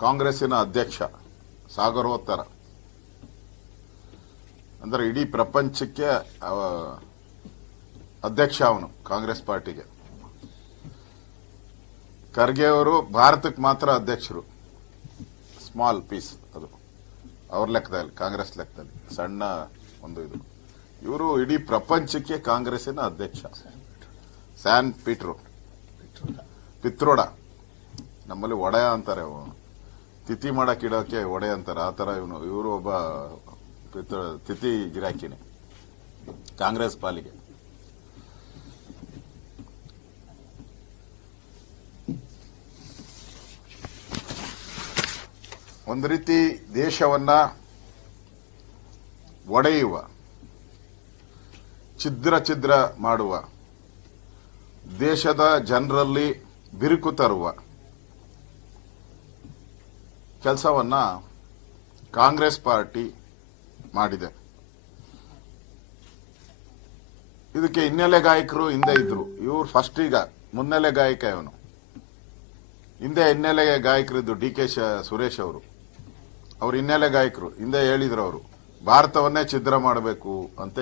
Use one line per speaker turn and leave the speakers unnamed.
ಕಾಂಗ್ರೆಸ್ಸಿನ ಅಧ್ಯಕ್ಷ ಸಾಗರೋತ್ತರ. ಅಂದರೆ ಇಡೀ ಪ್ರಪಂಚಕ್ಕೆ ಅಧ್ಯಕ್ಷ ಅವನು ಕಾಂಗ್ರೆಸ್ ಪಾರ್ಟಿಗೆ. ಖರ್ಗೆ ಅವರು ಭಾರತಕ್ಕೆ ಮಾತ್ರ ಅಧ್ಯಕ್ಷರು. ಸ್ಮಾಲ್ ಪೀಸ್ ಅದು. ಅವ್ರ ಲೆಕ್ಕದಲ್ಲಿ ಕಾಂಗ್ರೆಸ್ ಲೆಕ್ಕದಲ್ಲಿ. ಸಣ್ಣ ಒಂದು ಇದು. ಇವರು ಇಡೀ ಪ್ರಪಂಚಕ್ಕೆ ಕಾಂಗ್ರೆಸ್ಸಿನ ಅಧ್ಯಕ್ಷ. ಸ್ಯಾನ್ ಪೀಟ್ರು. ಪಿತ್ರೋಡ. ನಮ್ಮಲ್ಲಿ ಒಡೆಯ ಅಂತಾರೆ ಅವು ತಿಥಿ ಮಾಡಕ್ ಇಡೋಕೆ ಒಡೆ ಅಂತಾರೆ, ಆ ತರ ಇವನು. ಇವರು ಒಬ್ಬ ತಿಥಿ ಗಿರಾಕಿನಿ. ಕಾಂಗ್ರೆಸ್ ಪಾಲಿಗೆ. ಒಂದು ರೀತಿ ದೇಶವನ್ನ ಒಡೆಯುವ, ಛಿದ್ರ ಛಿದ್ರ ಮಾಡುವ, ದೇಶದ ಜನರಲ್ಲಿ ಬಿರುಕು ತರುವ ಕೆಲಸವನ್ನ ಕಾಂಗ್ರೆಸ್ ಪಾರ್ಟಿ ಮಾಡಿದೆ. ಇದಕ್ಕೆ ಹಿನ್ನೆಲೆ ಗಾಯಕರು ಹಿಂದೆ ಇದ್ರು. ಇವ್ರು ಫಸ್ಟ್ ಈಗ ಮುನ್ನೆಲೆ ಗಾಯಕ ಇವನು. ಹಿಂದೆ ಹಿನ್ನೆಲೆ ಗಾಯಕರಿದ್ದು ಡಿ ಕೆ ಸುರೇಶ್ ಅವರು. ಅವರು ಹಿನ್ನೆಲೆ ಗಾಯಕರು. ಹಿಂದೆ ಹೇಳಿದ್ರು ಅವರು, ಭಾರತವನ್ನೇ ಛಿದ್ರ ಮಾಡಬೇಕು ಅಂತ